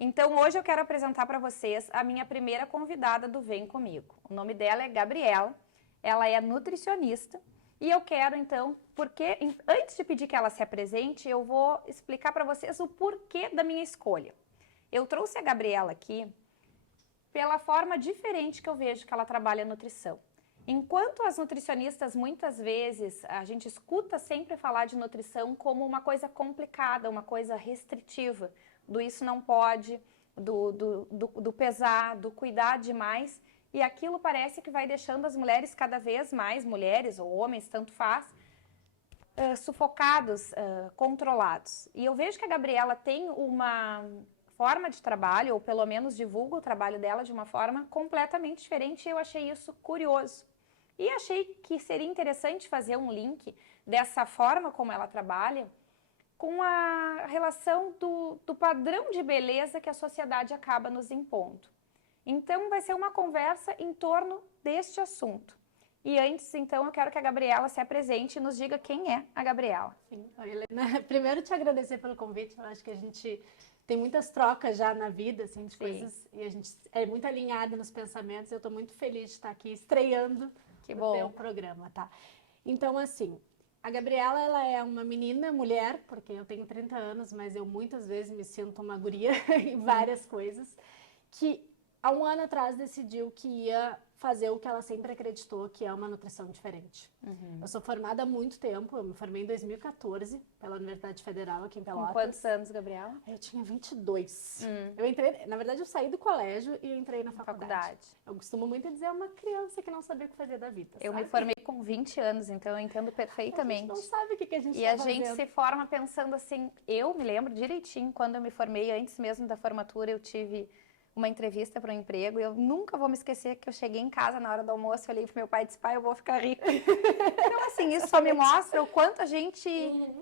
Então, hoje eu quero apresentar para vocês a minha primeira convidada do Vem Comigo. O nome dela é Gabriela, ela é nutricionista e eu quero então, porque antes de pedir que ela se apresente, eu vou explicar para vocês o porquê da minha escolha. Eu trouxe a Gabriela aqui pela forma diferente que eu vejo que ela trabalha a nutrição. Enquanto as nutricionistas, muitas vezes, a gente escuta sempre falar de nutrição como uma coisa complicada, uma coisa restritiva, do isso não pode, do pesar, do cuidar demais, e aquilo parece que vai deixando as mulheres cada vez mais, mulheres ou homens, tanto faz, sufocados, controlados. E eu vejo que a Gabriela tem uma forma de trabalho, ou pelo menos divulga o trabalho dela de uma forma completamente diferente, e eu achei isso curioso. E achei que seria interessante fazer um link dessa forma como ela trabalha com a relação do padrão de beleza que a sociedade acaba nos impondo. Então, vai ser uma conversa em torno deste assunto. E antes, então, eu quero que a Gabriela se apresente e nos diga quem é a Gabriela. Sim. Oi, Helena. Primeiro, te agradecer pelo convite. Eu acho que a gente tem muitas trocas já na vida, assim, de coisas, e a gente é muito alinhada nos pensamentos. Eu estou muito feliz de estar aqui estreando o teu programa, tá? Então, assim, a Gabriela, ela é uma menina, mulher, porque eu tenho 30 anos, mas eu muitas vezes me sinto uma guria em várias coisas, que há um ano atrás decidiu que ia fazer o que ela sempre acreditou, que é uma nutrição diferente. Eu sou formada há muito tempo, eu me formei em 2014 pela Universidade Federal aqui em Pelotas. Com quantos anos, Gabriela? Eu tinha 22. Eu entrei, na verdade eu saí do colégio e entrei na faculdade. Eu costumo muito dizer, é uma criança que não sabia o que fazer da vida, Eu sabe? me formei com 20 anos, então eu entendo perfeitamente. A gente não sabe o que a gente E tá a gente fazendo. se forma pensando assim, eu me lembro direitinho, quando eu me formei, antes mesmo da formatura, eu tive uma entrevista para um emprego e eu nunca vou me esquecer que eu cheguei em casa na hora do almoço, eu olhei pro meu pai e disse, pai, eu vou ficar rica. Então, assim, isso só me mostra o quanto a gente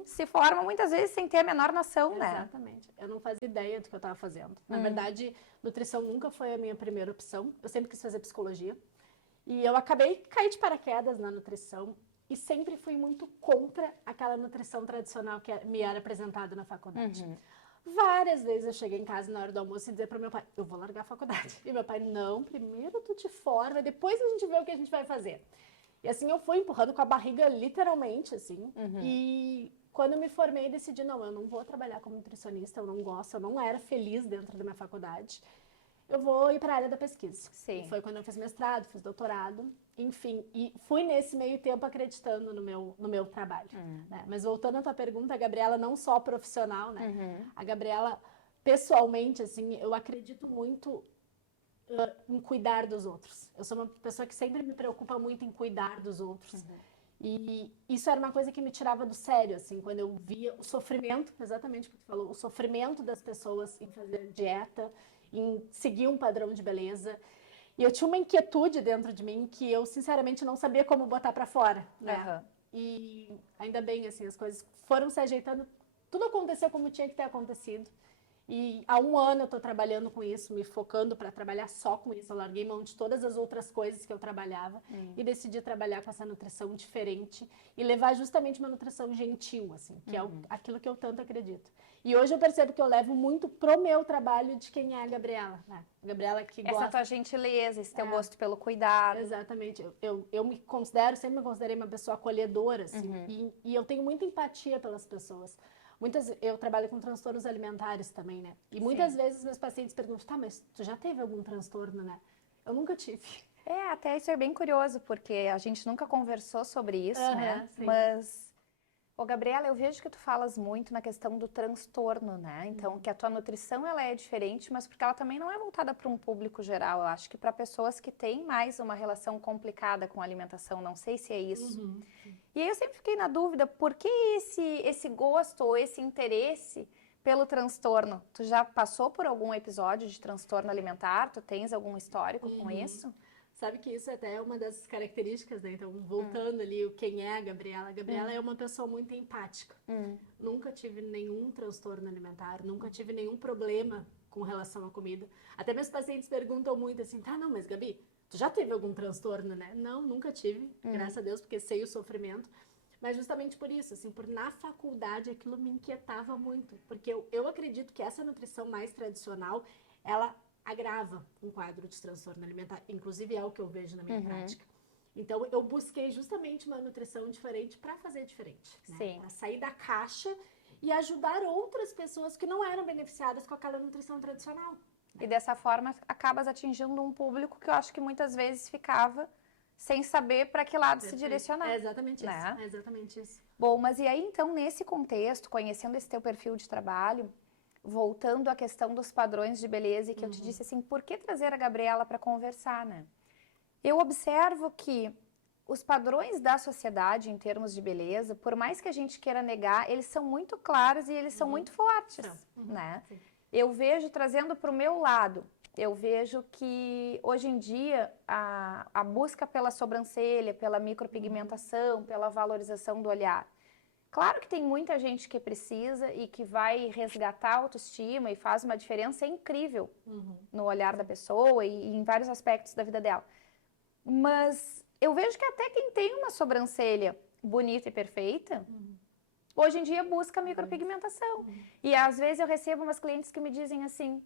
se forma muitas vezes sem ter a menor noção, né? Exatamente. Eu não fazia ideia do que eu estava fazendo. Na verdade, nutrição nunca foi a minha primeira opção. Eu sempre quis fazer psicologia. E eu acabei cair de paraquedas na nutrição e sempre fui muito contra aquela nutrição tradicional que me era apresentada na faculdade. Várias vezes eu cheguei em casa na hora do almoço e dizia para meu pai, eu vou largar a faculdade. E meu pai, não, primeiro tu te forma, depois a gente vê o que a gente vai fazer. E assim eu fui empurrando com a barriga, literalmente, assim. E quando eu me formei, decidi, não, eu não vou trabalhar como nutricionista, eu não gosto, eu não era feliz dentro da minha faculdade. Eu vou ir para a área da pesquisa. Sim. E foi quando eu fiz mestrado, fiz doutorado, enfim. E fui nesse meio tempo acreditando no meu trabalho. Né? Mas voltando à tua pergunta, a Gabriela não só profissional, né? A Gabriela, pessoalmente, assim, eu acredito muito em cuidar dos outros. Eu sou uma pessoa que sempre me preocupa muito em cuidar dos outros. E isso era uma coisa que me tirava do sério, assim, quando eu via o sofrimento, exatamente o que tu falou, o sofrimento das pessoas em fazer dieta, em seguir um padrão de beleza. E eu tinha uma inquietude dentro de mim que eu, sinceramente, não sabia como botar pra fora, né? E ainda bem, assim, as coisas foram se ajeitando, tudo aconteceu como tinha que ter acontecido. E há um ano eu tô trabalhando com isso, me focando para trabalhar só com isso. Eu larguei mão de todas as outras coisas que eu trabalhava e decidi trabalhar com essa nutrição diferente e levar justamente uma nutrição gentil, assim, que é aquilo que eu tanto acredito. E hoje eu percebo que eu levo muito pro meu trabalho de quem é a Gabriela, né? A Gabriela que gosta... Essa tua gentileza, esse teu gosto pelo cuidado. Exatamente. Eu me considero, sempre me considerei uma pessoa acolhedora, assim, e eu tenho muita empatia pelas pessoas. Eu trabalho com transtornos alimentares também, né? E muitas vezes meus pacientes perguntam, tá, mas tu já teve algum transtorno, né? Eu nunca tive. Até isso é bem curioso, porque a gente nunca conversou sobre isso, né? Sim. Mas, Gabriela, eu vejo que tu falas muito na questão do transtorno, né? Então, que a tua nutrição, ela é diferente, mas porque ela também não é voltada para um público geral. Eu acho que para pessoas que têm mais uma relação complicada com a alimentação, não sei se é isso. E aí eu sempre fiquei na dúvida, por que esse gosto ou esse interesse pelo transtorno? Tu já passou por algum episódio de transtorno alimentar? Tu tens algum histórico com isso? Sabe que isso até é uma das características, né? Então, voltando ali, quem é a Gabriela? A Gabriela é uma pessoa muito empática. Nunca tive nenhum transtorno alimentar, nunca tive nenhum problema com relação à comida. Até meus pacientes perguntam muito assim, tá, não, mas Gabi, tu já teve algum transtorno, né? Não, nunca tive, graças a Deus, porque sei o sofrimento. Mas justamente por isso, assim, por na faculdade aquilo me inquietava muito, porque eu acredito que essa nutrição mais tradicional, ela agrava um quadro de transtorno alimentar, inclusive é o que eu vejo na minha prática. Então, eu busquei justamente uma nutrição diferente para fazer diferente, né? Para sair da caixa e ajudar outras pessoas que não eram beneficiadas com aquela nutrição tradicional. E dessa forma, acabas atingindo um público que eu acho que muitas vezes ficava sem saber para que lado se direcionar. É exatamente né? isso. É exatamente isso. Bom, mas e aí então, nesse contexto, conhecendo esse teu perfil de trabalho, voltando à questão dos padrões de beleza, e que eu te disse assim, por que trazer a Gabriela para conversar, né? Eu observo que os padrões da sociedade em termos de beleza, por mais que a gente queira negar, eles são muito claros e eles são muito fortes, né? Sim. Eu vejo, trazendo para o meu lado, eu vejo que hoje em dia a busca pela sobrancelha, pela micropigmentação, pela valorização do olhar. Claro que tem muita gente que precisa e que vai resgatar a autoestima e faz uma diferença incrível no olhar da pessoa e em vários aspectos da vida dela. Mas eu vejo que até quem tem uma sobrancelha bonita e perfeita, hoje em dia busca micropigmentação. E às vezes eu recebo umas clientes que me dizem assim,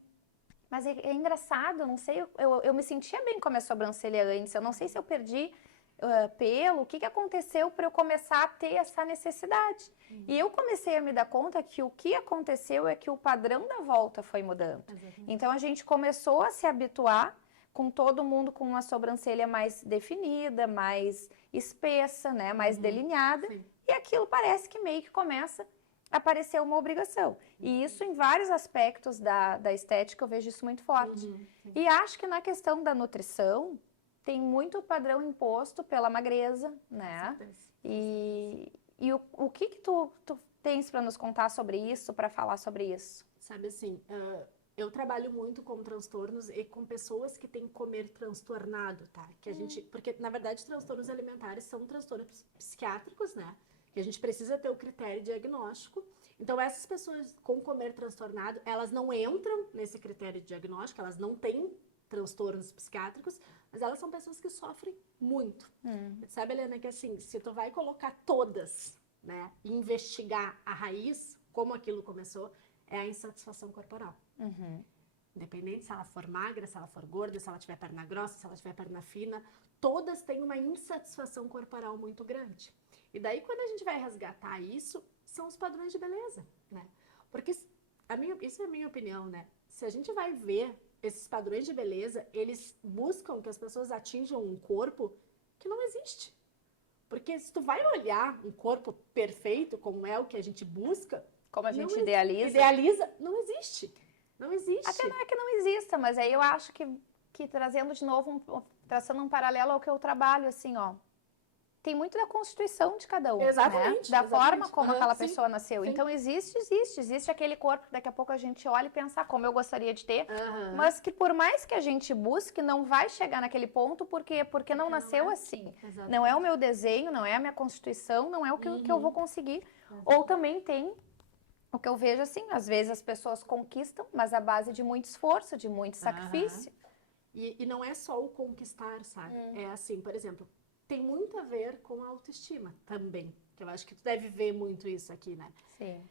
mas é engraçado, eu não sei, eu me sentia bem com a minha sobrancelha antes, eu não sei se eu perdi pelo, o que aconteceu para eu começar a ter essa necessidade. E eu comecei a me dar conta que o que aconteceu é que o padrão da volta foi mudando. Então a gente começou a se habituar com todo mundo com uma sobrancelha mais definida, mais espessa, né, mais delineada, e aquilo parece que meio que começa a parecer uma obrigação. E isso em vários aspectos da estética eu vejo isso muito forte. E acho que na questão da nutrição tem muito padrão imposto pela magreza, né? E o que tu tens para nos contar sobre isso, para falar sobre isso? Sabe assim, eu trabalho muito com transtornos e com pessoas que têm comer transtornado, tá? Que a gente, porque na verdade transtornos alimentares são transtornos psiquiátricos, né? Que a gente precisa ter o critério diagnóstico. Então essas pessoas com comer transtornado, elas não entram nesse critério diagnóstico, elas não têm transtornos psiquiátricos, mas elas são pessoas que sofrem muito. Sabe, Helena, que assim, se tu vai colocar todas, né, e investigar a raiz, como aquilo começou, é a insatisfação corporal. Independente se ela for magra, se ela for gorda, se ela tiver perna grossa, se ela tiver perna fina, todas têm uma insatisfação corporal muito grande. E daí, quando a gente vai resgatar isso, são os padrões de beleza, né? Porque isso é a minha opinião, né? Se a gente vai ver esses padrões de beleza, eles buscam que as pessoas atinjam um corpo que não existe. Porque se tu vai olhar um corpo perfeito, como é o que a gente busca... Como a gente idealiza. Idealiza, não existe. Não existe. Até não é que não exista, mas aí eu acho que trazendo de novo, traçando um paralelo ao que eu trabalho, assim, ó. Tem muito da constituição de cada um, exatamente, né? Da exatamente. forma como aquela Sim, pessoa nasceu. sim. Então existe aquele corpo que daqui a pouco a gente olha e pensa como eu gostaria de ter, mas que por mais que a gente busque, não vai chegar naquele ponto porque não nasceu assim. Exatamente. Não é o meu desenho, não é a minha constituição, não é o que eu vou conseguir. Ou também tem o que eu vejo assim, às vezes as pessoas conquistam, mas à base de muito esforço, de muito sacrifício. E não é só o conquistar, sabe? É assim, por exemplo, tem muito a ver com a autoestima também. Que eu acho que tu deve ver muito isso aqui, né? Sim.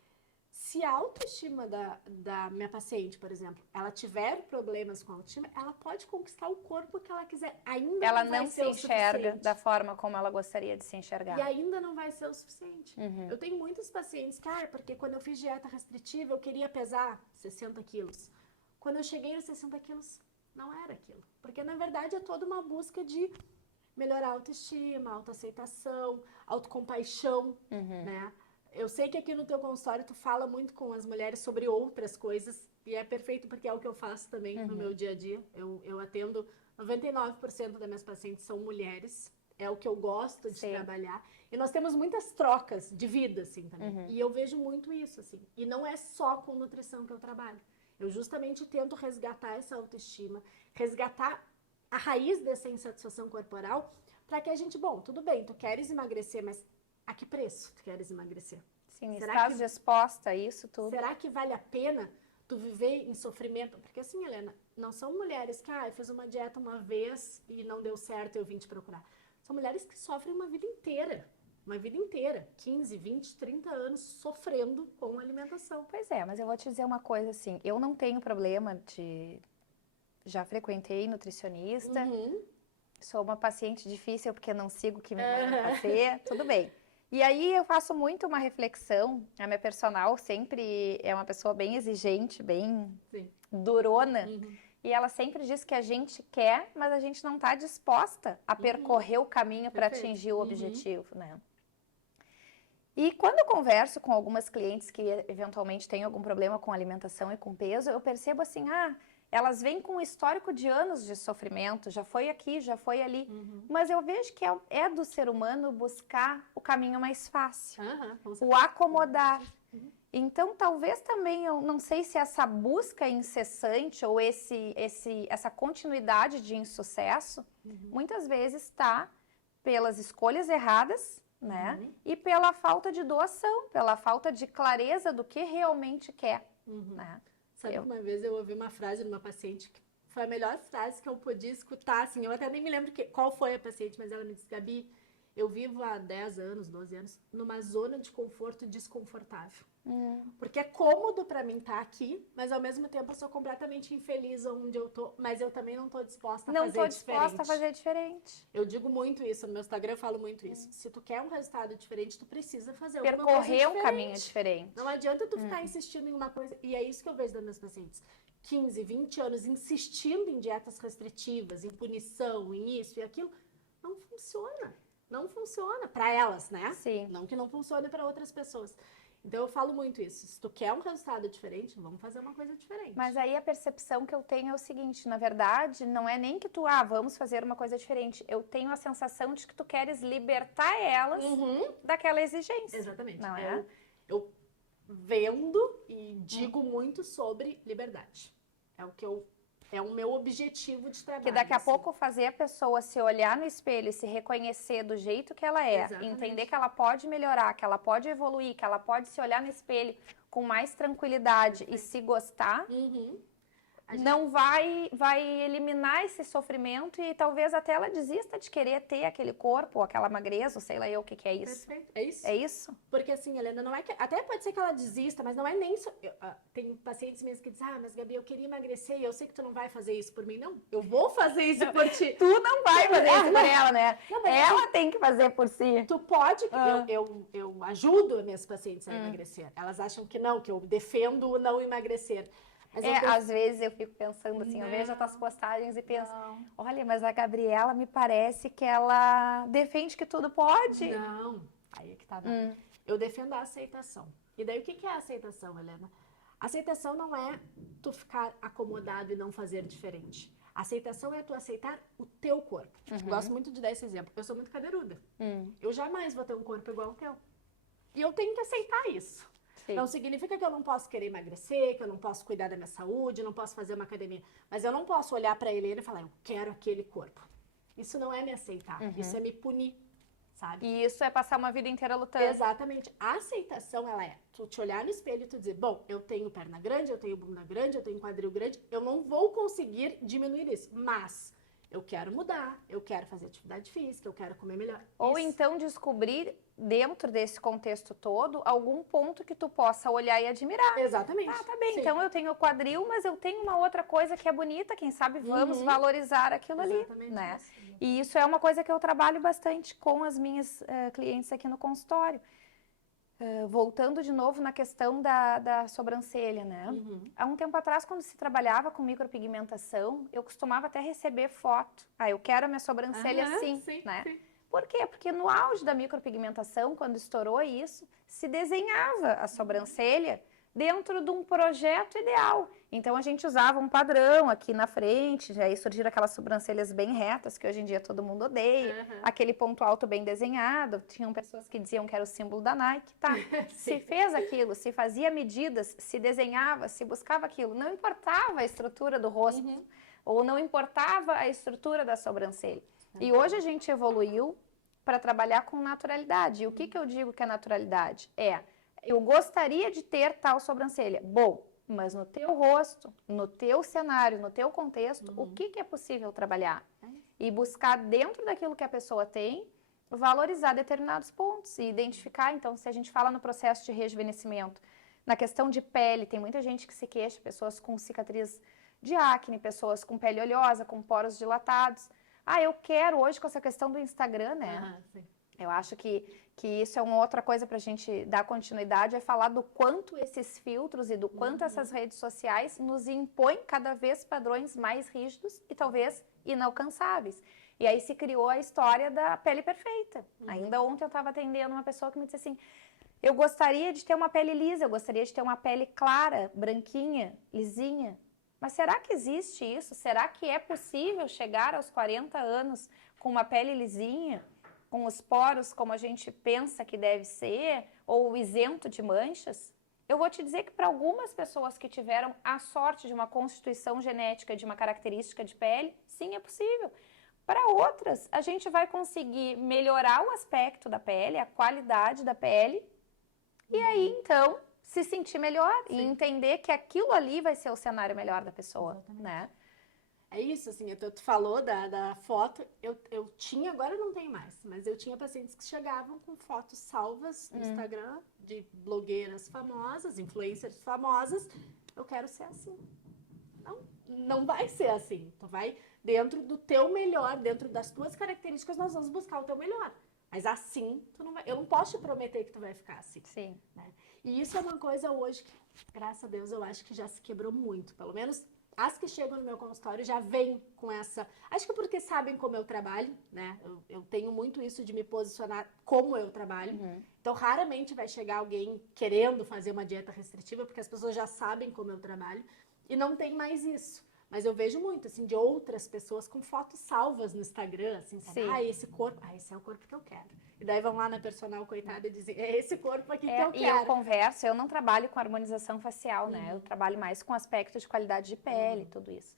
Se a autoestima da minha paciente, por exemplo, ela tiver problemas com a autoestima, ela pode conquistar o corpo que ela quiser. Ainda ela não vai não ser se o enxerga suficiente. da forma como ela gostaria de se enxergar. E ainda não vai ser o suficiente. Eu tenho muitos pacientes que, porque quando eu fiz dieta restritiva, eu queria pesar 60 quilos. Quando eu cheguei nos 60 quilos, não era aquilo. Porque, na verdade, é toda uma busca de melhorar a autoestima, autoaceitação, autocompaixão, né? Eu sei que aqui no teu consultório tu fala muito com as mulheres sobre outras coisas, e é perfeito porque é o que eu faço também no meu dia a dia. Eu atendo 99% das minhas pacientes são mulheres, é o que eu gosto de trabalhar. E nós temos muitas trocas de vida, assim, também. E eu vejo muito isso, assim. E não é só com nutrição que eu trabalho. Eu justamente tento resgatar essa autoestima, resgatar a raiz dessa insatisfação corporal, para que a gente, bom, tudo bem, tu queres emagrecer, mas a que preço tu queres emagrecer? Sim, estás disposta a isso tudo? Será que vale a pena tu viver em sofrimento? Porque assim, Helena, não são mulheres que, eu fiz uma dieta uma vez e não deu certo, eu vim te procurar. São mulheres que sofrem uma vida inteira uma vida inteira, 15, 20, 30 anos sofrendo com alimentação. Pois é, mas eu vou te dizer uma coisa assim, eu não tenho problema de... Já frequentei nutricionista, sou uma paciente difícil porque não sigo o que me mandam fazer, tudo bem. E aí eu faço muito uma reflexão, a minha personal sempre é uma pessoa bem exigente, bem durona, e ela sempre diz que a gente quer, mas a gente não está disposta a percorrer o caminho para atingir o objetivo, né? E quando eu converso com algumas clientes que eventualmente têm algum problema com alimentação e com peso, eu percebo assim, elas vêm com um histórico de anos de sofrimento, já foi aqui, já foi ali, mas eu vejo que é do ser humano buscar o caminho mais fácil, o acomodar. Então, talvez também, eu não sei se essa busca incessante ou essa continuidade de insucesso, muitas vezes está pelas escolhas erradas, né? E pela falta de doação, pela falta de clareza do que realmente quer, né? Sabe que uma vez eu ouvi uma frase de uma paciente que foi a melhor frase que eu podia escutar, assim, eu até nem me lembro qual foi a paciente, mas ela me disse, Gabi, eu vivo há 10 anos, 12 anos, numa zona de conforto desconfortável. Porque é cômodo pra mim estar aqui, mas ao mesmo tempo eu sou completamente infeliz onde eu tô, mas eu também não tô disposta a fazer diferente. Não tô disposta a fazer diferente. Eu digo muito isso, no meu Instagram eu falo muito isso. Se tu quer um resultado diferente, tu precisa fazer alguma coisa Percorrer diferente. um caminho diferente. Não adianta tu ficar insistindo em uma coisa, e é isso que eu vejo das minhas pacientes. 15, 20 anos insistindo em dietas restritivas, em punição, em isso e aquilo, não funciona. Não funciona para elas, né? Sim. Não que não funcione para outras pessoas. Então eu falo muito isso. Se tu quer um resultado diferente, vamos fazer uma coisa diferente. Mas aí a percepção que eu tenho é o seguinte, na verdade, não é nem que tu, vamos fazer uma coisa diferente. Eu tenho a sensação de que tu queres libertar elas daquela exigência. Exatamente. Não é? Eu vendo e digo muito sobre liberdade. É o meu objetivo de trabalho. Que daqui a assim. pouco fazer a pessoa se olhar no espelho e se reconhecer do jeito que ela é, entender que ela pode melhorar, que ela pode evoluir, que ela pode se olhar no espelho com mais tranquilidade e se gostar, não vai eliminar esse sofrimento e talvez até ela desista de querer ter aquele corpo, aquela magreza, ou sei lá eu o que é isso. Perfeito. É isso? É isso? Porque assim, Helena, não é que... Até pode ser que ela desista, mas não é nem... tem pacientes mesmo que dizem, mas Gabi, eu queria emagrecer e eu sei que tu não vai fazer isso por mim. Não, eu vou fazer isso por ti. Tu não vai fazer isso por ela, né? Não, ela tem que fazer por si. Tu pode... Eu ajudo as minhas pacientes a emagrecer. Elas acham que não, que eu defendo o não emagrecer. Mas às vezes eu fico pensando assim, eu vejo as tuas postagens e penso, olha, mas a Gabriela me parece que ela defende que tudo pode. Não, aí é que tá. Eu defendo a aceitação. E daí o que é a aceitação, Helena? Aceitação não é tu ficar acomodado e não fazer diferente. Aceitação é tu aceitar o teu corpo. Gosto muito de dar esse exemplo. Eu sou muito cadeiruda. Eu jamais vou ter um corpo igual ao teu. E eu tenho que aceitar isso. Sim. Não significa que eu não posso querer emagrecer, que eu não posso cuidar da minha saúde, não posso fazer uma academia. Mas eu não posso olhar pra Helena e falar, eu quero aquele corpo. Isso não é me aceitar, isso é me punir, sabe? E isso é passar uma vida inteira lutando. Exatamente. A aceitação, ela é tu te olhar no espelho e tu dizer, bom, eu tenho perna grande, eu tenho bunda grande, eu tenho quadril grande, eu não vou conseguir diminuir isso, mas... eu quero mudar, eu quero fazer atividade física, eu quero comer melhor. Ou então descobrir, dentro desse contexto todo, algum ponto que tu possa olhar e admirar. Exatamente. Tá bem, Sim. então eu tenho quadril, mas eu tenho uma outra coisa que é bonita, quem sabe vamos valorizar aquilo ali, né? Isso. E isso é uma coisa que eu trabalho bastante com as minhas clientes aqui no consultório. Voltando de novo na questão da sobrancelha, né? Há um tempo atrás, quando se trabalhava com micropigmentação, eu costumava até receber foto. Eu quero a minha sobrancelha assim, sim, né? Sim. Por quê? Porque no auge da micropigmentação, quando estourou isso, se desenhava a sobrancelha dentro de um projeto ideal. Então, a gente usava um padrão aqui na frente, aí surgiram aquelas sobrancelhas bem retas, que hoje em dia todo mundo odeia, aquele ponto alto bem desenhado, tinham pessoas que diziam que era o símbolo da Nike, tá? Se fez aquilo, se fazia medidas, se desenhava, se buscava aquilo, não importava a estrutura do rosto, ou não importava a estrutura da sobrancelha. E hoje a gente evoluiu para trabalhar com naturalidade. E o que eu digo que é naturalidade? Eu gostaria de ter tal sobrancelha. Bom, mas no teu rosto, no teu cenário, no teu contexto, o que é possível trabalhar? E buscar dentro daquilo que a pessoa tem, valorizar determinados pontos e identificar. Então, se a gente fala no processo de rejuvenescimento, na questão de pele, tem muita gente que se queixa, pessoas com cicatriz de acne, pessoas com pele oleosa, com poros dilatados. Eu quero hoje com essa questão do Instagram, né? Sim. Eu acho que isso é uma outra coisa para a gente dar continuidade, é falar do quanto esses filtros e do quanto essas redes sociais nos impõem cada vez padrões mais rígidos e talvez inalcançáveis. E aí se criou a história da pele perfeita. Ainda ontem eu estava atendendo uma pessoa que me disse assim, eu gostaria de ter uma pele lisa, eu gostaria de ter uma pele clara, branquinha, lisinha. Mas será que existe isso? Será que é possível chegar aos 40 anos com uma pele lisinha, com os poros como a gente pensa que deve ser, ou isento de manchas? Eu vou te dizer que para algumas pessoas que tiveram a sorte de uma constituição genética, de uma característica de pele, sim, é possível. Para outras, a gente vai conseguir melhorar o aspecto da pele, a qualidade da pele, e aí, então, se sentir melhor e entender que aquilo ali vai ser o cenário melhor da pessoa, né? É isso, assim, tu falou da foto, eu tinha, agora não tem mais, mas eu tinha pacientes que chegavam com fotos salvas no Instagram de blogueiras famosas, influencers famosas, eu quero ser assim. Não vai ser assim, tu vai dentro do teu melhor, dentro das tuas características, nós vamos buscar o teu melhor. Mas assim, tu não vai, eu não posso te prometer que tu vai ficar assim. Sim. Né? E isso é uma coisa hoje que, graças a Deus, eu acho que já se quebrou muito. Pelo menos as que chegam no meu consultório já vêm com essa... Acho que porque sabem como eu trabalho, né? Eu tenho muito isso de me posicionar como eu trabalho. Então, raramente vai chegar alguém querendo fazer uma dieta restritiva, porque as pessoas já sabem como eu trabalho. E não tem mais isso. Mas eu vejo muito, assim, de outras pessoas com fotos salvas no Instagram, assim, sabe? Esse corpo, esse é o corpo que eu quero. E daí vão lá na personal, coitada, e dizem, é esse corpo aqui que eu quero. E eu converso, eu não trabalho com harmonização facial, né? Eu trabalho mais com aspecto de qualidade de pele, tudo isso.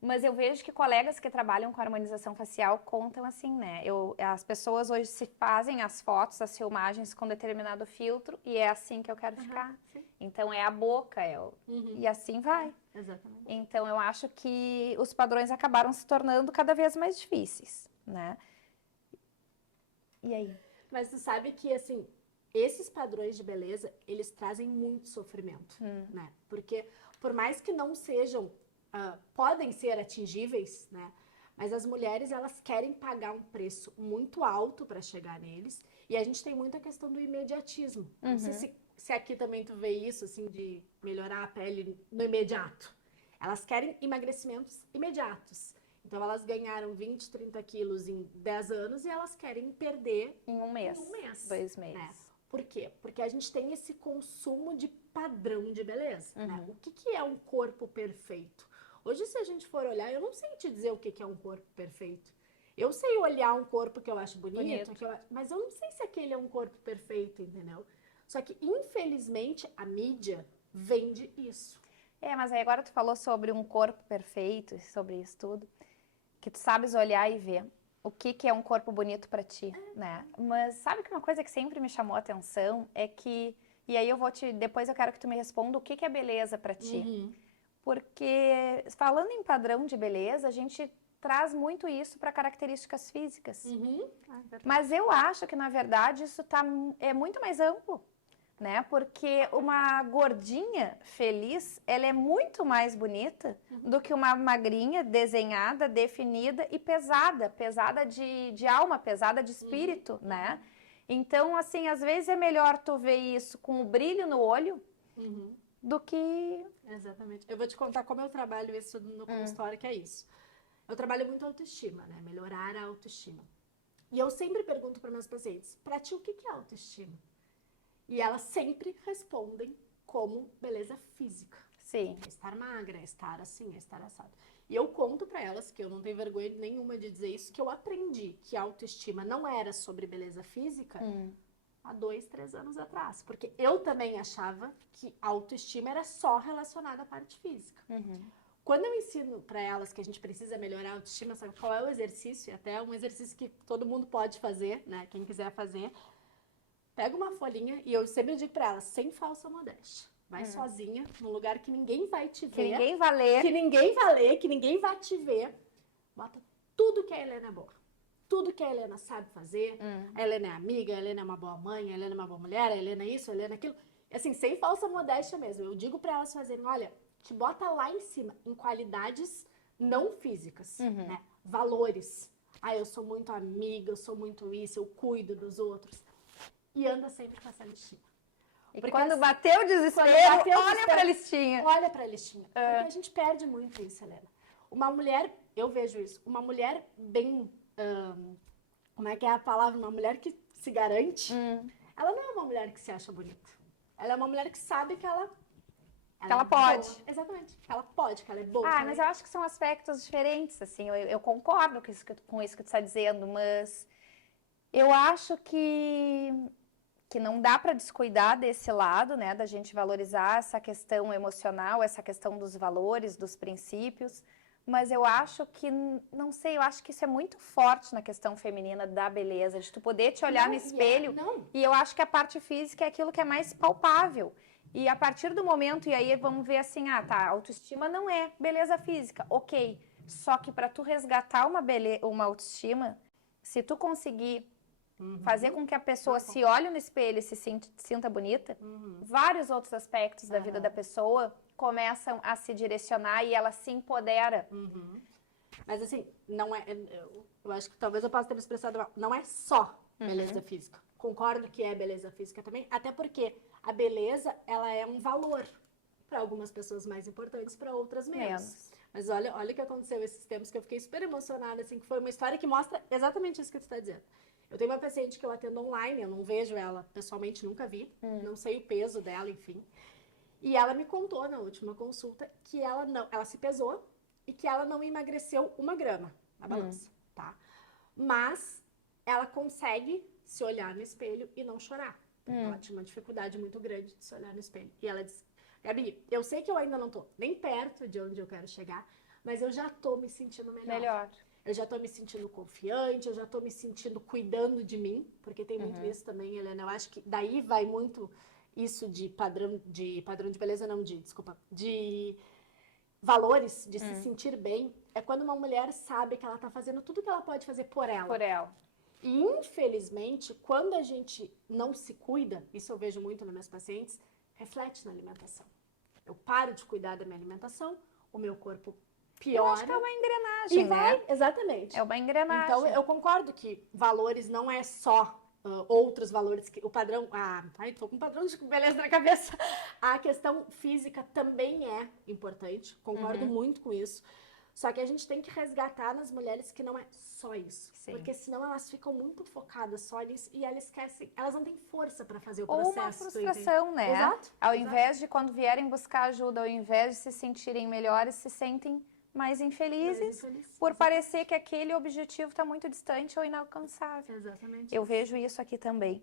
Mas eu vejo que colegas que trabalham com harmonização facial contam assim, né? As pessoas hoje se fazem as fotos, as filmagens com determinado filtro e é assim que eu quero ficar. Sim. Então é a boca, e assim vai. Exatamente. Então eu acho que os padrões acabaram se tornando cada vez mais difíceis, né? E aí? Mas tu sabe que, assim, esses padrões de beleza, eles trazem muito sofrimento, né? Porque por mais que não sejam... podem ser atingíveis, né? Mas as mulheres, elas querem pagar um preço muito alto para chegar neles. E a gente tem muita questão do imediatismo. Não sei se aqui também tu vê isso, assim, de melhorar a pele no imediato. Elas querem emagrecimentos imediatos. Então, elas ganharam 20, 30 quilos em 10 anos e elas querem perder em um mês, 2 meses. Né? Por quê? Porque a gente tem esse consumo de padrão de beleza. Né? O que é um corpo perfeito? Hoje, se a gente for olhar, eu não sei te dizer o que é um corpo perfeito. Eu sei olhar um corpo que eu acho bonito. Mas eu não sei se aquele é um corpo perfeito, entendeu? Só que, infelizmente, a mídia vende isso. Mas aí agora tu falou sobre um corpo perfeito, sobre isso tudo, que tu sabes olhar e ver o que é um corpo bonito pra ti, né? Mas sabe que uma coisa que sempre me chamou a atenção é que, e aí depois eu quero que tu me responda o que é beleza pra ti. Porque falando em padrão de beleza, a gente traz muito isso para características físicas. Mas eu acho que, na verdade, isso é muito mais amplo, né? Porque uma gordinha feliz, ela é muito mais bonita do que uma magrinha, desenhada, definida e pesada de alma, pesada de espírito, né? Então, assim, às vezes é melhor tu ver isso com o brilho no olho do que... Exatamente. Eu vou te contar como eu trabalho isso no consultório, que é isso. Eu trabalho muito autoestima, né? Melhorar a autoestima. E eu sempre pergunto para meus pacientes, pra ti, o que é autoestima? E elas sempre respondem como beleza física. Sim. É estar magra, é estar assim, é estar assado. E eu conto pra elas, que eu não tenho vergonha nenhuma de dizer isso, que eu aprendi que a autoestima não era sobre beleza física há 2, 3 anos atrás. Porque eu também achava que a autoestima era só relacionada à parte física. Quando eu ensino pra elas que a gente precisa melhorar a autoestima, sabe qual é o exercício? Até um exercício que todo mundo pode fazer, né? Quem quiser fazer. Pega uma folhinha e eu sempre digo pra ela, sem falsa modéstia. Vai sozinha, num lugar que ninguém vai te ver. Que ninguém vai ler. Que ninguém vai ler, que ninguém vai te ver. Bota tudo que a Helena é boa. tudo que a Helena sabe fazer. A Helena é amiga, a Helena é uma boa mãe, a Helena é uma boa mulher, a Helena é isso, a Helena é aquilo. Assim, sem falsa modéstia mesmo. Eu digo pra elas fazerem, olha, te bota lá em cima, em qualidades não físicas, né? Valores. Ah, eu sou muito amiga, eu sou muito isso, eu cuido dos outros. E anda sempre com essa listinha. E Porque quando assim, bateu o desespero, olha pra listinha. Olha pra listinha. Porque a gente perde muito isso, Helena. Uma mulher, eu vejo isso, uma mulher bem... como é que é a palavra? Uma mulher que se garante, ela não é uma mulher que se acha bonita. Ela é uma mulher que sabe que ela pode. Boa. Exatamente. Que ela pode, que ela é boa. Mas eu acho que são aspectos diferentes, assim. Eu concordo com isso que tu está dizendo, mas eu acho que não dá para descuidar desse lado, né? Da gente valorizar essa questão emocional, essa questão dos valores, dos princípios. Mas eu acho que, não sei, eu acho que isso é muito forte na questão feminina da beleza, de tu poder te olhar no espelho. E eu acho que a parte física é aquilo que é mais palpável. E a partir do momento, e aí vamos ver assim, tá, autoestima não é beleza física, ok. Só que para tu resgatar uma autoestima, se tu conseguir fazer com que a pessoa se olhe no espelho e se sinta bonita, vários outros aspectos da vida da pessoa começam a se direcionar e ela se empodera. Mas assim, não é. Eu acho que talvez eu possa ter me expressado mal. Não é só beleza física. Concordo que é beleza física também, até porque a beleza, ela é um valor para algumas pessoas mais importantes, para outras menos. Mas olha o que aconteceu esses tempos que eu fiquei super emocionada, assim, que foi uma história que mostra exatamente isso que tu está dizendo. Eu tenho uma paciente que eu atendo online, eu não vejo ela pessoalmente, nunca vi, não sei o peso dela, enfim. E ela me contou na última consulta que ela se pesou e que ela não emagreceu 1 grama na balança, tá? Mas ela consegue se olhar no espelho e não chorar. Ela tinha uma dificuldade muito grande de se olhar no espelho. E ela disse, Gabi, eu sei que eu ainda não tô nem perto de onde eu quero chegar, mas eu já tô me sentindo melhor. Eu já tô me sentindo confiante, eu já tô me sentindo cuidando de mim, porque tem muito isso também, Helena. Eu acho que daí vai muito isso de padrão de beleza, não, de valores, de se sentir bem. É quando uma mulher sabe que ela tá fazendo tudo que ela pode fazer por ela. E, infelizmente, quando a gente não se cuida, isso eu vejo muito nas minhas pacientes, reflete na alimentação. Eu paro de cuidar da minha alimentação, o meu corpo piora. Eu acho que é uma engrenagem, né? Exatamente. É uma engrenagem. Então, eu concordo que valores não é só outros valores, que o padrão... tô com um padrão de beleza na cabeça. A questão física também é importante, concordo muito com isso. Só que a gente tem que resgatar nas mulheres que não é só isso. Sim. Porque senão elas ficam muito focadas só nisso e elas esquecem, elas não têm força para fazer o processo. Ou uma frustração, né? Exato. Ao invés de quando vierem buscar ajuda, ao invés de se sentirem melhores, se sentem mais infelizes por parecer que aquele objetivo está muito distante ou inalcançável. Exatamente. Eu vejo isso aqui também.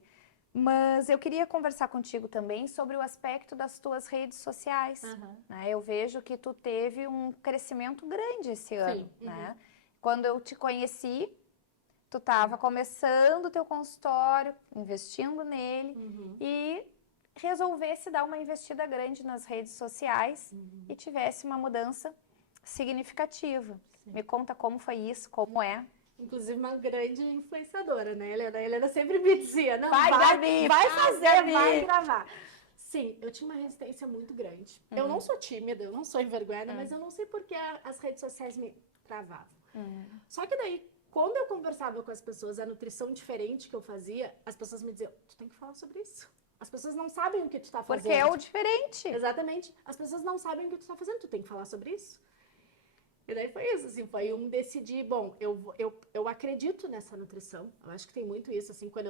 Mas eu queria conversar contigo também sobre o aspecto das tuas redes sociais. Né? Eu vejo que tu teve um crescimento grande esse ano. Né? Quando eu te conheci, tu estava começando o teu consultório, investindo nele e resolvesse dar uma investida grande nas redes sociais e tivesse uma mudança significativa. Me conta como foi isso, como é. Inclusive uma grande influenciadora, né, Helena? A Helena sempre me dizia, não, vai fazer, vai gravar. Sim, eu tinha uma resistência muito grande. Eu não sou tímida, eu não sou envergonhada, mas eu não sei por que as redes sociais me travavam. Só que daí, quando eu conversava com as pessoas, a nutrição diferente que eu fazia, as pessoas me diziam, tu tem que falar sobre isso. As pessoas não sabem o que tu tá fazendo. Porque é o diferente. Exatamente. As pessoas não sabem o que tu tá fazendo, tu tem que falar sobre isso. E daí foi isso, assim, foi decidir, bom, eu acredito nessa nutrição, eu acho que tem muito isso, assim, quando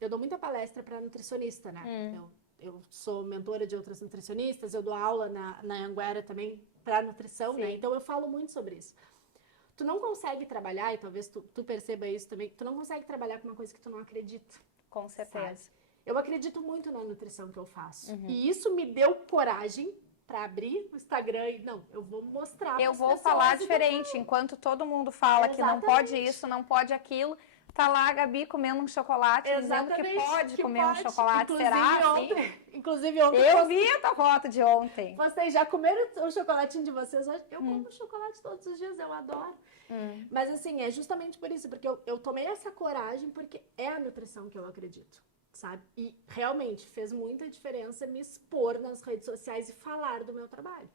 eu dou muita palestra para nutricionista, né, eu sou mentora de outras nutricionistas, eu dou aula na Anguera também para nutrição, né, então eu falo muito sobre isso. Tu não consegue trabalhar, e talvez tu perceba isso também, tu não consegue trabalhar com uma coisa que tu não acredita. Com certeza. Sabe? Eu acredito muito na nutrição que eu faço, e isso me deu coragem para abrir o Instagram e, não, eu vou mostrar. Eu vou falar diferente, enquanto todo mundo fala que não pode isso, não pode aquilo, Tá lá a Gabi comendo um chocolate, dizendo que pode comer um chocolate. Será? Inclusive ontem. Eu vi a tua foto de ontem. Vocês já comeram o chocolatinho de vocês? Eu como chocolate todos os dias, eu adoro. Mas assim, é justamente por isso, porque eu tomei essa coragem, porque é a nutrição que eu acredito, sabe? E realmente fez muita diferença me expor nas redes sociais e falar do meu trabalho.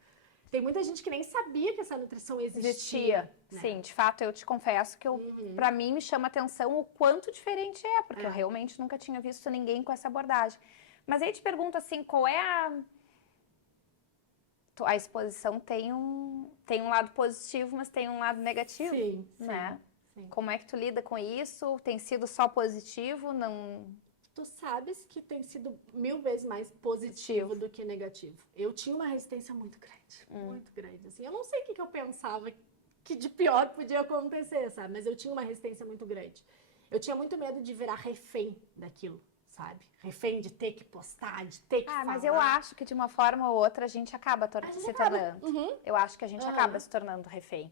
Tem muita gente que nem sabia que essa nutrição existia. Né? Sim, de fato, eu te confesso que pra mim me chama atenção o quanto diferente é, porque eu realmente nunca tinha visto ninguém com essa abordagem. Mas aí te pergunto assim, qual é a exposição tem um lado positivo, mas tem um lado negativo, sim, né? Sim. Como é que tu lida com isso? Tem sido só positivo? Não... Tu sabes que tem sido 1000 vezes mais positivo do que negativo. Eu tinha uma resistência muito grande, assim. Eu não sei o que eu pensava que de pior podia acontecer, sabe? Mas eu tinha uma resistência muito grande. Eu tinha muito medo de virar refém daquilo, sabe? Refém de ter que postar, de ter que falar. Mas eu acho que de uma forma ou outra a gente acaba se tornando. Eu acho que a gente acaba se tornando refém.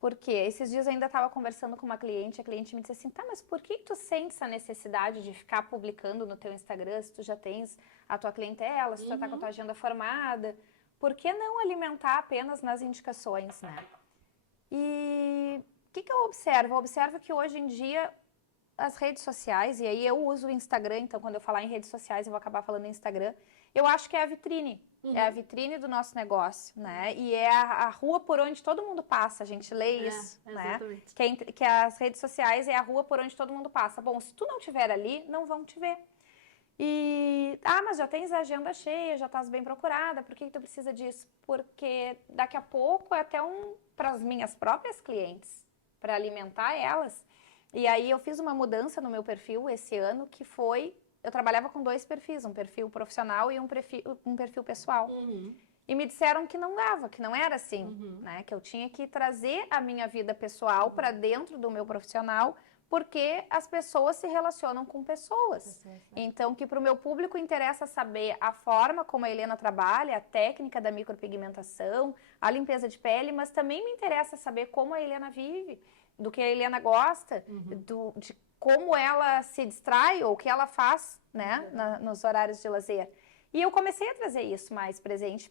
Porque esses dias eu ainda estava conversando com uma cliente, a cliente me disse assim, tá, mas por que tu sente essa necessidade de ficar publicando no teu Instagram, se tu já tens a tua clientela, se tu já tá com a tua agenda formada, por que não alimentar apenas nas indicações, né? E o que eu observo? Eu observo que hoje em dia as redes sociais, e aí eu uso o Instagram, então quando eu falar em redes sociais eu vou acabar falando em Instagram, eu acho que é a vitrine. É a vitrine do nosso negócio, né? E é a rua por onde todo mundo passa, a gente lê isso, né? Que as redes sociais é a rua por onde todo mundo passa. Bom, se tu não estiver ali, não vão te ver. E, mas já tens a agenda cheia, já estás bem procurada, por que tu precisa disso? Porque daqui a pouco é até para as minhas próprias clientes, para alimentar elas. E aí eu fiz uma mudança no meu perfil esse ano, que foi... Eu trabalhava com 2 perfis, um perfil profissional e um perfil pessoal. E me disseram que não dava, que não era assim, né? Que eu tinha que trazer a minha vida pessoal para dentro do meu profissional, porque as pessoas se relacionam com pessoas. Então, que para o meu público interessa saber a forma como a Helena trabalha, a técnica da micropigmentação, a limpeza de pele, mas também me interessa saber como a Helena vive, do que a Helena gosta, de como ela se distrai ou o que ela faz, né, nos horários de lazer. E eu comecei a trazer isso mais presente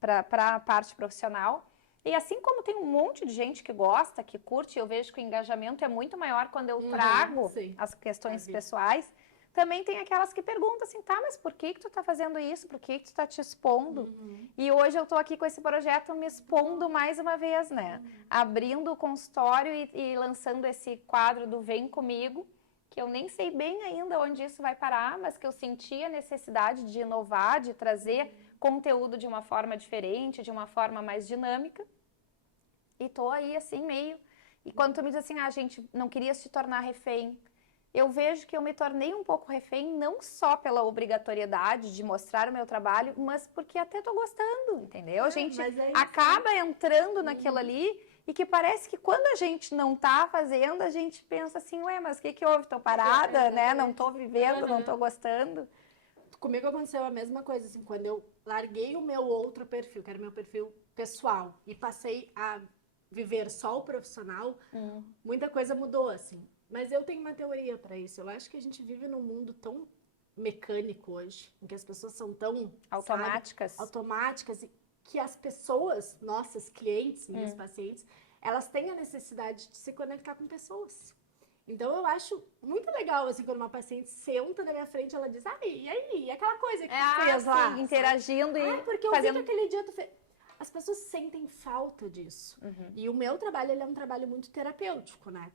para a parte profissional. E assim como tem um monte de gente que gosta, que curte, eu vejo que o engajamento é muito maior quando eu trago as questões pessoais. Também tem aquelas que perguntam assim, tá, mas por que tu tá fazendo isso? Por que tu tá te expondo? E hoje eu tô aqui com esse projeto me expondo mais uma vez, né? Abrindo o consultório e lançando esse quadro do Vem Comigo, que eu nem sei bem ainda onde isso vai parar, mas que eu senti a necessidade de inovar, de trazer conteúdo de uma forma diferente, de uma forma mais dinâmica. E tô aí assim meio... E quando tu me diz assim, gente, não queria se tornar refém, eu vejo que eu me tornei um pouco refém, não só pela obrigatoriedade de mostrar o meu trabalho, mas porque até tô gostando, entendeu? A gente acaba entrando naquilo ali e que parece que quando a gente não tá fazendo, a gente pensa assim, ué, mas o que houve? Tô parada, né? Não tô vivendo, não tô gostando. Comigo aconteceu a mesma coisa, assim, quando eu larguei o meu outro perfil, que era o meu perfil pessoal, e passei a viver só o profissional, muita coisa mudou, assim. Mas eu tenho uma teoria para isso. Eu acho que a gente vive num mundo tão mecânico hoje, em que as pessoas são tão automáticas, e que as pessoas, nossas clientes, minhas pacientes, elas têm a necessidade de se conectar com pessoas. Então eu acho muito legal, assim, quando uma paciente senta na minha frente, ela diz, e aí? E aquela coisa que tu fez lá? Interagindo e porque eu vi que aquele dia tu fez... As pessoas sentem falta disso. E o meu trabalho, ele é um trabalho muito terapêutico, né?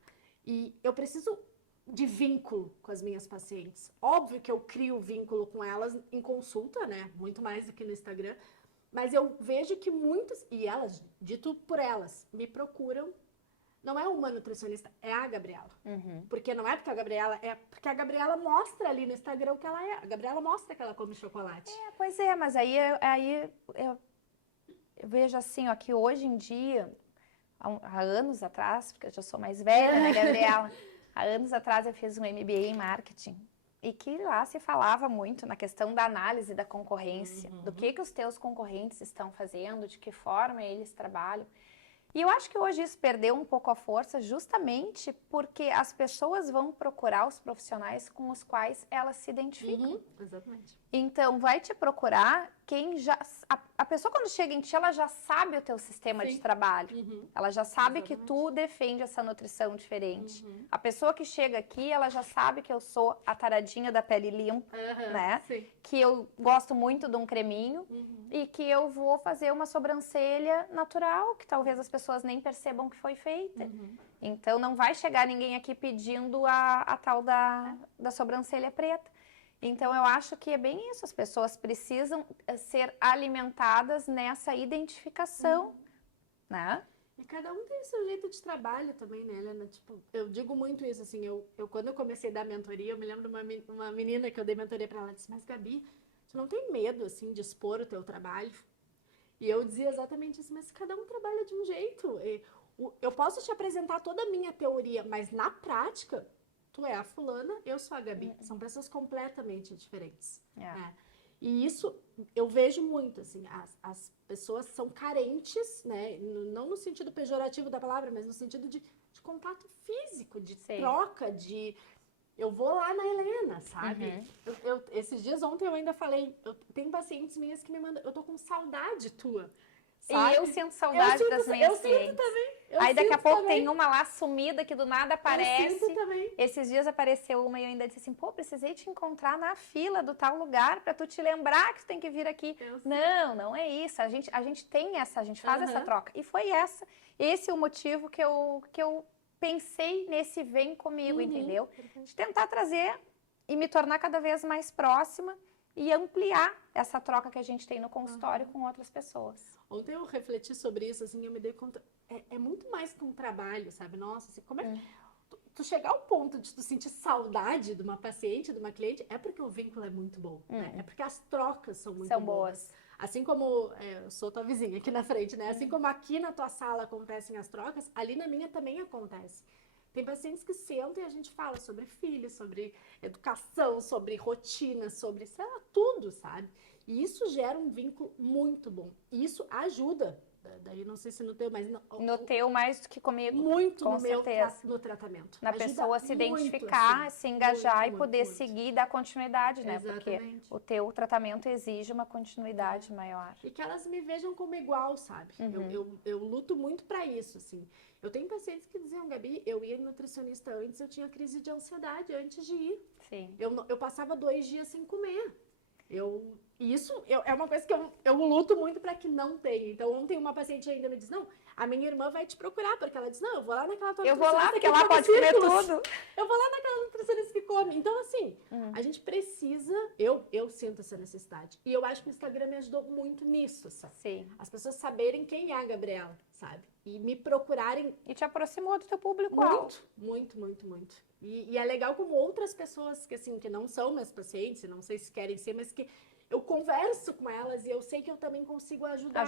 E eu preciso de vínculo com as minhas pacientes. Óbvio que eu crio vínculo com elas em consulta, né? Muito mais do que no Instagram. Mas eu vejo que muitas, e elas, dito por elas, me procuram. Não é uma nutricionista, é a Gabriela. Porque não é porque a Gabriela é... Porque a Gabriela mostra ali no Instagram o que ela é. A Gabriela mostra que ela come chocolate. Pois é, mas aí eu vejo assim, ó, que hoje em dia... Há anos atrás, porque eu já sou mais velha, né, Gabriela? Há anos atrás eu fiz um MBA em marketing e que lá se falava muito na questão da análise da concorrência, do que os teus concorrentes estão fazendo, de que forma eles trabalham. E eu acho que hoje isso perdeu um pouco a força justamente porque as pessoas vão procurar os profissionais com os quais elas se identificam. Exatamente. Então, vai te procurar quem já... A pessoa quando chega em ti, ela já sabe o teu sistema de trabalho. Ela já sabe que tu defende essa nutrição diferente. A pessoa que chega aqui, ela já sabe que eu sou a taradinha da pele limpa, né? Sim. Que eu gosto muito de um creminho e que eu vou fazer uma sobrancelha natural, que talvez as pessoas nem percebam que foi feita. Então, não vai chegar ninguém aqui pedindo a tal da sobrancelha preta. Então, eu acho que é bem isso. As pessoas precisam ser alimentadas nessa identificação, né? E cada um tem o seu jeito de trabalho também, né, Helena? Tipo, eu digo muito isso, assim, quando eu comecei a dar mentoria, eu me lembro de uma menina que eu dei mentoria pra ela, disse, mas Gabi, tu não tem medo, assim, de expor o teu trabalho? E eu dizia exatamente isso, mas cada um trabalha de um jeito. Eu posso te apresentar toda a minha teoria, mas na prática, tu é a fulana, eu sou a Gabi. São pessoas completamente diferentes. Né? E isso eu vejo muito, assim, as pessoas são carentes, né? Não no sentido pejorativo da palavra, mas no sentido de contato físico, de troca, de... Eu vou lá na Helena, sabe? Esses dias, ontem eu ainda falei, tem pacientes minhas que me mandam, eu tô com saudade tua. Sabe? E eu sinto saudade das minhas clientes. Sinto também. Aí daqui a pouco tem uma lá sumida que do nada aparece. Eu sinto também. Esses dias apareceu uma e eu ainda disse assim, pô, precisei te encontrar na fila do tal lugar pra tu te lembrar que tu tem que vir aqui. Não é isso. A gente tem essa, a gente faz essa troca. E foi esse o motivo que eu pensei nesse vem comigo, entendeu? De tentar trazer e me tornar cada vez mais próxima e ampliar essa troca que a gente tem no consultório com outras pessoas. Ontem eu refleti sobre isso, assim, eu me dei conta, é muito mais que um trabalho, sabe? Nossa, assim, como é tu chegar ao ponto de tu sentir saudade de uma paciente, de uma cliente, é porque o vínculo é muito bom, né? É porque as trocas são muito boas. Assim como, eu sou tua vizinha aqui na frente, né? Assim como aqui na tua sala acontecem as trocas, ali na minha também acontece. Tem pacientes que sentam e a gente fala sobre filhos, sobre educação, sobre rotina, sobre, sei lá, tudo, sabe? E isso gera um vínculo muito bom. E isso ajuda, daí não sei se no teu, mas... No teu mais do que comigo. Muito com no certeza. no tratamento. Na Ajuda pessoa se muito, identificar, assim, se engajar muito, e poder muito. seguir e dar continuidade, né? Exatamente. Porque o teu tratamento exige uma continuidade maior. E que elas me vejam como igual, sabe? Eu luto muito pra isso, assim. Eu tenho pacientes que diziam, Gabi, eu ia em nutricionista antes, eu tinha crise de ansiedade antes de ir. Sim. Eu passava 2 dias sem comer. Isso é uma coisa que eu luto muito para que não tenha. Então, ontem uma paciente ainda me disse, não, a minha irmã vai te procurar, porque ela disse, não, eu vou lá naquela tua nutricionista. Eu vou lá, porque ela pode comer tudo. Eu vou lá naquela nutricionista que come. Então, assim, a gente precisa, eu sinto essa necessidade. E eu acho que o Instagram me ajudou muito nisso, sabe? Sim. As pessoas saberem quem é a Gabriela, sabe? E me procurarem. E te aproximou do teu público. Muito. E é legal como outras pessoas que, assim, que não são meus pacientes, não sei se querem ser, mas que eu converso com elas e eu sei que eu também consigo ajudar.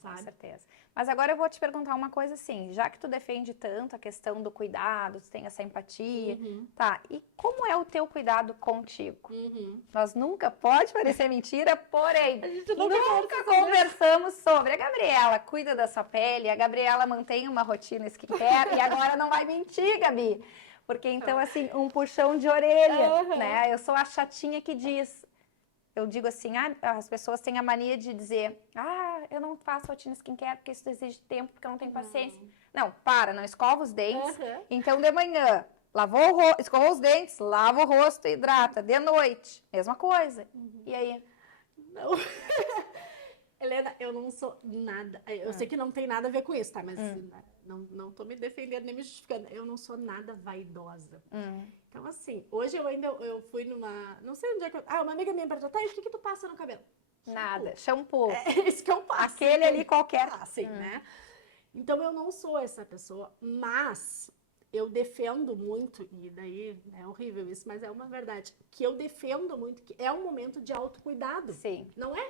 Sabe? Com certeza. Mas agora eu vou te perguntar uma coisa assim, já que tu defende tanto a questão do cuidado, tu tem essa empatia, tá, e como é o teu cuidado contigo? Nós nunca, pode parecer mentira, porém, nunca conversamos sobre. A Gabriela cuida da sua pele, a Gabriela mantém uma rotina skincare e agora não vai mentir, Gabi. Porque então, assim, um puxão de orelha, né? Eu sou a chatinha que diz... Eu digo assim, as pessoas têm a mania de dizer, eu não faço rotina skincare porque isso exige tempo, porque eu não tenho paciência. Não, não escova os dentes. Então, de manhã, escova os dentes, lava o rosto, hidrata. De noite, mesma coisa. E aí? Não. Helena, eu não sou nada. Eu sei que não tem nada a ver com isso, tá? Mas não tô me defendendo nem me justificando. Eu não sou nada vaidosa. Então, assim, hoje eu fui numa... Não sei onde é que eu... uma amiga minha perguntou, tá, e o que tu passa no cabelo? Nada, shampoo. É isso que eu passo. Aquele ali qualquer. Assim, né? Então, eu não sou essa pessoa, mas... Eu defendo muito, e daí é horrível isso, mas é uma verdade, que eu defendo muito, que é um momento de autocuidado. Sim. Não é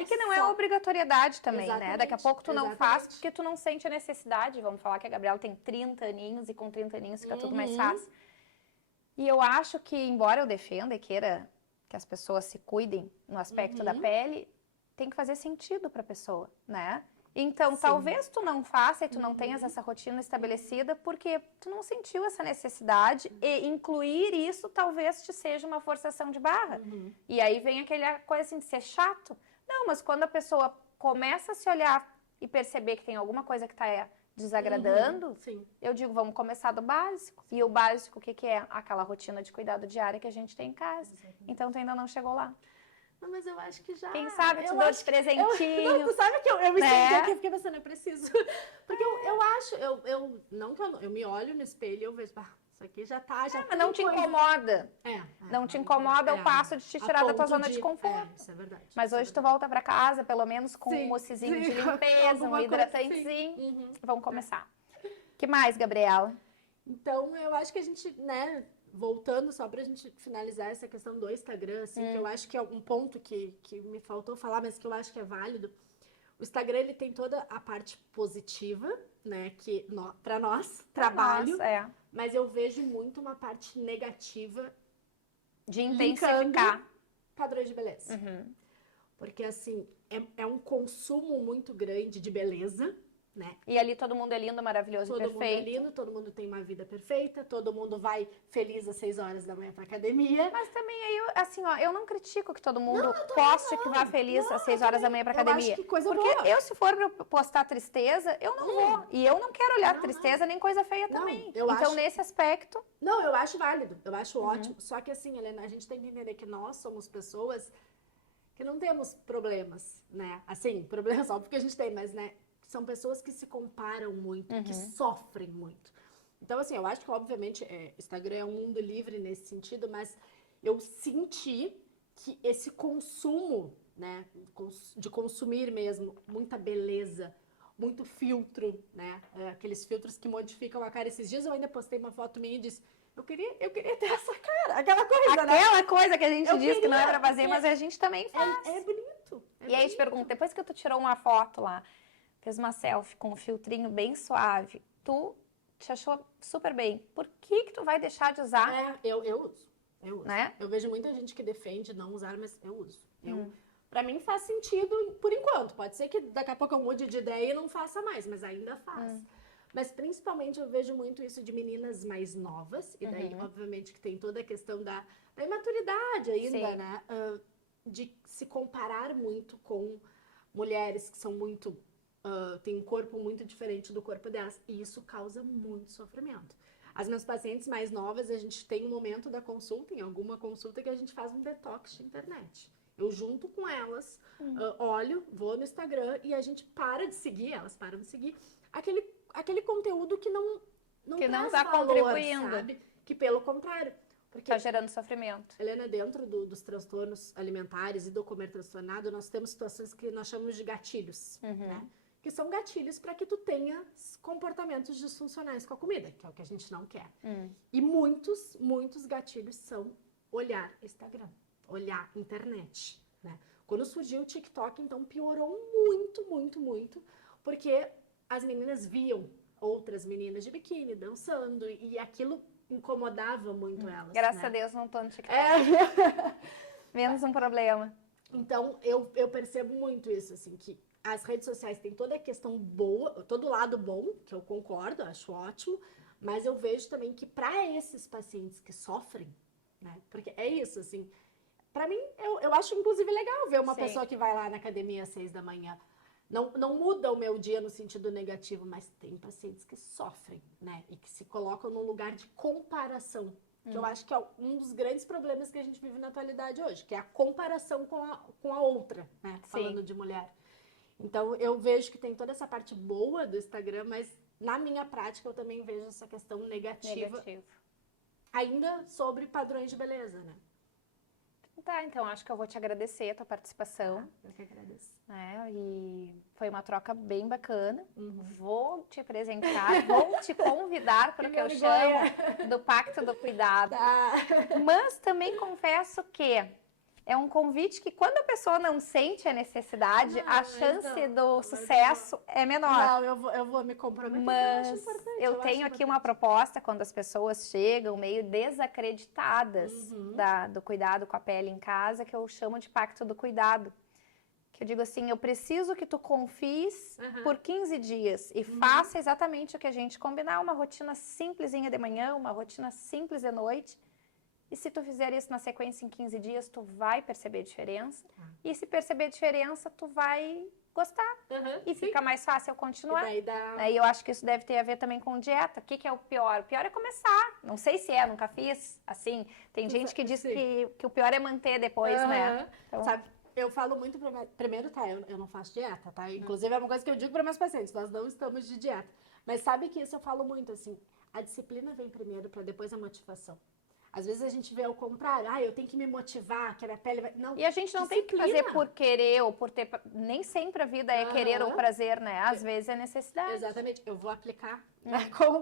e que não é obrigatoriedade também, né? Daqui a pouco tu não faz porque tu não sente a necessidade. Vamos falar que a Gabriela tem 30 aninhos e com 30 aninhos fica tudo mais fácil. E eu acho que, embora eu defenda e queira que as pessoas se cuidem no aspecto da pele, tem que fazer sentido pra pessoa, né? Então, Sim. talvez tu não faça e tu não tenhas essa rotina estabelecida porque tu não sentiu essa necessidade e incluir isso talvez te seja uma forçação de barra. E aí vem aquela coisa assim de ser chato. Não, mas quando a pessoa começa a se olhar e perceber que tem alguma coisa que está desagradando, Sim. eu digo, vamos começar do básico. E o básico, o que que é? Aquela rotina de cuidado diária que a gente tem em casa. Então, tu ainda não chegou lá. Não, mas eu acho que já... Quem sabe eu te eu dou acho de que- presentinho. Não, tu sabe que eu me Né? senti aqui, fiquei pensando, eu preciso. Porque eu acho, não que eu me olho no espelho e eu vejo, isso aqui já tá, já Mas tem não te coisa. incomoda. Não te incomoda o passo de te a tirar da tua ponto zona de conforto. isso é verdade. Mas isso é hoje tu verdade. volta pra casa, pelo menos com Sim, um moussezinho sim, de com limpeza, um alguma coisa, hidratantezinho. sim. Vamos começar. Que mais, Gabriela? Então, eu acho que a gente, né, voltando só pra gente finalizar essa questão do Instagram, assim, que eu acho que é um ponto que me faltou falar, mas que eu acho que é válido. O Instagram, ele tem toda a parte positiva, né, que pra nós, trabalho, Nossa, mas eu vejo muito uma parte negativa de intensificar. padrões de beleza. Porque, assim, é um consumo muito grande de beleza, né? E ali todo mundo é lindo, maravilhoso e Todo mundo é perfeito. lindo, todo mundo tem uma vida perfeita, todo mundo vai feliz às 6 horas da manhã pra academia. Mas também aí, assim, ó, eu não critico que todo mundo poste que vá feliz às 6 horas da manhã pra academia. Eu acho que coisa Porque boa. eu, se for pra postar tristeza, eu não vou. E eu não quero olhar tristeza nem coisa feia Não, também. eu Então, acho- nesse aspecto, Não, eu acho válido, eu acho ótimo. Só que assim, Helena, a gente tem que entender que nós somos pessoas que não temos problemas, né? Assim, problemas óbvio que a gente tem, mas, né? São pessoas que se comparam muito, que sofrem muito. Então, assim, eu acho que, obviamente, Instagram é um mundo livre nesse sentido, mas eu senti que esse consumo, né? De consumir mesmo muita beleza, muito filtro, né? Aqueles filtros que modificam a cara. Esses dias eu ainda postei uma foto minha e disse, eu queria ter essa cara, aquela coisa, né? aquela coisa que a gente Eu diz que não é queria, pra fazer, porque mas a gente também faz. É bonito. E aí eu te pergunto, depois que tu tirou uma foto lá, fez uma selfie com um filtrinho bem suave, tu te achou super bem, por que que tu vai deixar de usar? Eu uso. Eu uso. Né? Eu vejo muita gente que defende não usar, mas eu uso. Pra mim faz sentido por enquanto. Pode ser que daqui a pouco eu mude de ideia e não faça mais, mas ainda faz. Mas principalmente eu vejo muito isso de meninas mais novas, e daí, obviamente, que tem toda a questão da imaturidade ainda, Sim. né? De se comparar muito com mulheres que são muito. Têm um corpo muito diferente do corpo delas. E isso causa muito sofrimento. As minhas pacientes mais novas, a gente tem um momento da consulta, em alguma consulta, que a gente faz um detox de internet. Eu junto com elas, olho, vou no Instagram e a gente para de seguir, elas param de seguir aquele conteúdo que não Que não traz tá valor, contribuindo. sabe? Que pelo contrário. Porque, Tá gerando sofrimento. Helena, dentro dos transtornos alimentares e do comer transtornado, nós temos situações que nós chamamos de gatilhos, né? Que são gatilhos para que tu tenha comportamentos disfuncionais com a comida, que é o que a gente não quer. E muitos gatilhos são olhar Instagram, olhar internet, né? Quando surgiu o TikTok, então piorou muito, porque as meninas viam outras meninas de biquíni dançando e aquilo incomodava muito elas. Graças né? a Deus não tô no TikTok. É. Menos um problema. Então, eu percebo muito isso, assim, que as redes sociais têm toda a questão boa, todo o lado bom, que eu concordo, acho ótimo, mas eu vejo também que para esses pacientes que sofrem, né, porque é isso, assim, para mim, eu acho inclusive legal ver uma Sim. pessoa que vai lá na academia às 6 da manhã. Não muda o meu dia no sentido negativo, mas tem pacientes que sofrem, né, e que se colocam num lugar de comparação. Que eu acho que é um dos grandes problemas que a gente vive na atualidade hoje, que é a comparação com a outra, né? Sim. Falando de mulher. Então, eu vejo que tem toda essa parte boa do Instagram, mas na minha prática eu também vejo essa questão negativa, Negativo. ainda sobre padrões de beleza, né? Tá, então acho que eu vou te agradecer a tua participação. Eu que agradeço. Né? E foi uma troca bem bacana. Vou te presentear, vou te convidar para o que eu chamo do Pacto do Cuidado. Tá. Mas também confesso que é um convite que quando a pessoa não sente a necessidade, Não, a mas chance não, do mas sucesso é menor. Não, eu vou me comprometer. Mas eu acho importante, eu acho tenho aqui importante. uma proposta quando as pessoas chegam meio desacreditadas do cuidado com a pele em casa, que eu chamo de Pacto do Cuidado. Que eu digo assim, eu preciso que tu confies Aham. por 15 dias e faça exatamente o que a gente combinar, uma rotina simplesinha de manhã, uma rotina simples de noite. E se tu fizer isso na sequência em 15 dias, tu vai perceber diferença. E se perceber diferença, tu vai gostar. Aham, E sim. fica mais fácil E continuar. daí dá... Aí eu acho que isso deve ter a ver também com dieta. O que é o pior? O pior é começar. Não sei se é, nunca fiz. Assim, tem gente que diz Sim. que o pior é manter depois, né? Aham. Então, Sabe, eu falo muito primeiro, tá, eu não faço dieta, tá? Inclusive é uma coisa que eu digo para meus pacientes, nós não estamos de dieta. Mas sabe que isso eu falo muito, assim, a disciplina vem primeiro para depois a motivação. Às vezes a gente vê ao contrário, eu tenho que me motivar, que a minha pele vai... Não, e a gente não tem que fazer por querer ou por ter... Nem sempre a vida é querer ou prazer, né? Às vezes é necessidade. Exatamente. Eu vou aplicar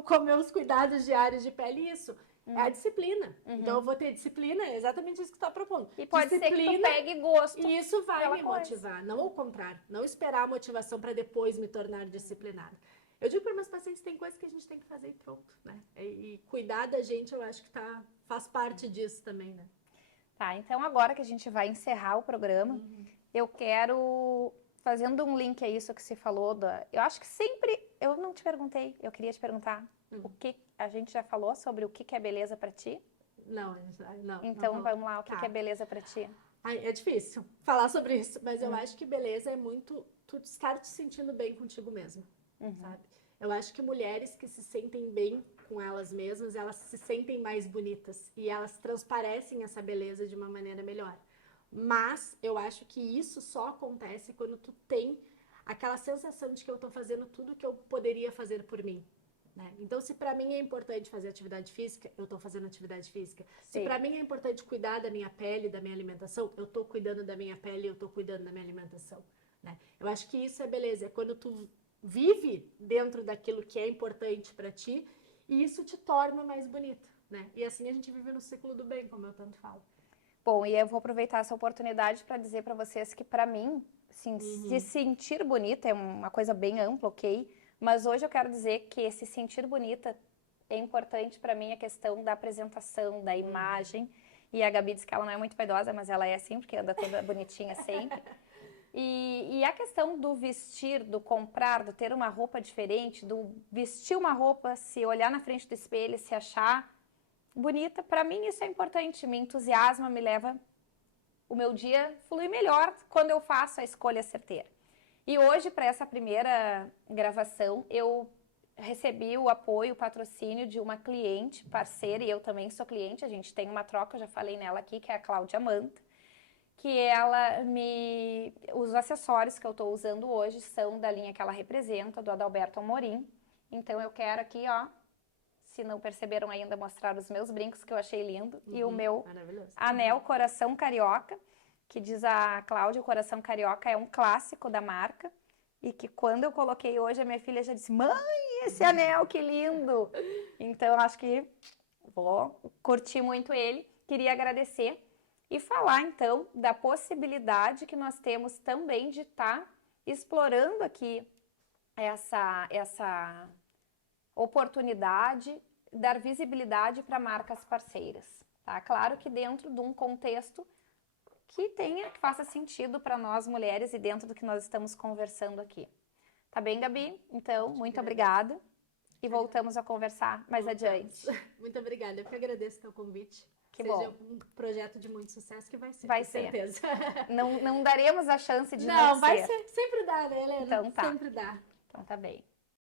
com meus cuidados diários de pele isso. É a disciplina. Então eu vou ter disciplina, é exatamente isso que tu tá propondo. E pode ser que tu pegue gosto. E isso vai me coisa. motivar, não ao contrário. Não esperar a motivação para depois me tornar disciplinada. Eu digo para meus pacientes, tem coisas que a gente tem que fazer e pronto, né? E cuidar da gente, eu acho que faz parte disso também, né? Tá, então agora que a gente vai encerrar o programa, eu quero, fazendo um link a isso que se falou, eu acho que sempre, eu não te perguntei, eu queria te perguntar, o que a gente já falou sobre o que é beleza pra ti? Não. Então não. vamos lá, o que é beleza pra ti? É difícil falar sobre isso, mas eu acho que beleza é muito tu estar te sentindo bem contigo mesma, sabe? Eu acho que mulheres que se sentem bem com elas mesmas, elas se sentem mais bonitas e elas transparecem essa beleza de uma maneira melhor. Mas eu acho que isso só acontece quando tu tem aquela sensação de que eu tô fazendo tudo que eu poderia fazer por mim. Né? Então, se pra mim é importante fazer atividade física, eu tô fazendo atividade física. Se pra mim é importante cuidar da minha pele, da minha alimentação, eu tô cuidando da minha pele, eu tô cuidando da minha alimentação. Né? Eu acho que isso é beleza, é quando tu vive dentro daquilo que é importante pra ti e isso te torna mais bonita. Né? E assim a gente vive no ciclo do bem, como eu tanto falo. Bom, e eu vou aproveitar essa oportunidade para dizer para vocês que para mim, assim, se sentir bonita é uma coisa bem ampla, ok? Mas hoje eu quero dizer que se sentir bonita é importante para mim a questão da apresentação, da imagem. E a Gabi diz que ela não é muito vaidosa, mas ela é assim, porque anda toda bonitinha sempre. E a questão do vestir, do comprar, do ter uma roupa diferente, do vestir uma roupa, se olhar na frente do espelho, se achar bonita, para mim isso é importante, me entusiasma, me leva o meu dia flui melhor quando eu faço a escolha certeira. E hoje, para essa primeira gravação, eu recebi o apoio, o patrocínio de uma cliente, parceira, e eu também sou cliente, a gente tem uma troca, eu já falei nela aqui, que é a Cláudia Manta, que ela os acessórios que eu estou usando hoje são da linha que ela representa, do Adalberto Amorim. Então eu quero aqui, ó, se não perceberam ainda, mostrar os meus brincos, que eu achei lindo, e o meu anel Coração Carioca, que diz a Cláudia, o Coração Carioca é um clássico da marca, e que quando eu coloquei hoje, a minha filha já disse, mãe, esse anel, que lindo! Então, eu acho que vou curtir muito ele, queria agradecer e falar, então, da possibilidade que nós temos também de estar explorando aqui essa oportunidade, dar visibilidade para marcas parceiras, tá? Claro que dentro de um contexto que faça sentido para nós mulheres e dentro do que nós estamos conversando aqui. Tá bem, Gabi? Então, muito obrigada e voltamos a conversar mais adiante. Muito obrigada, eu que agradeço o teu convite. Que seja bom. Um projeto de muito sucesso que vai ser, vai com ser. certeza. Não daremos a chance de não ser. Não, vai ser. Sempre dá, né, Helena? Então tá. Sempre dá. Então tá bem.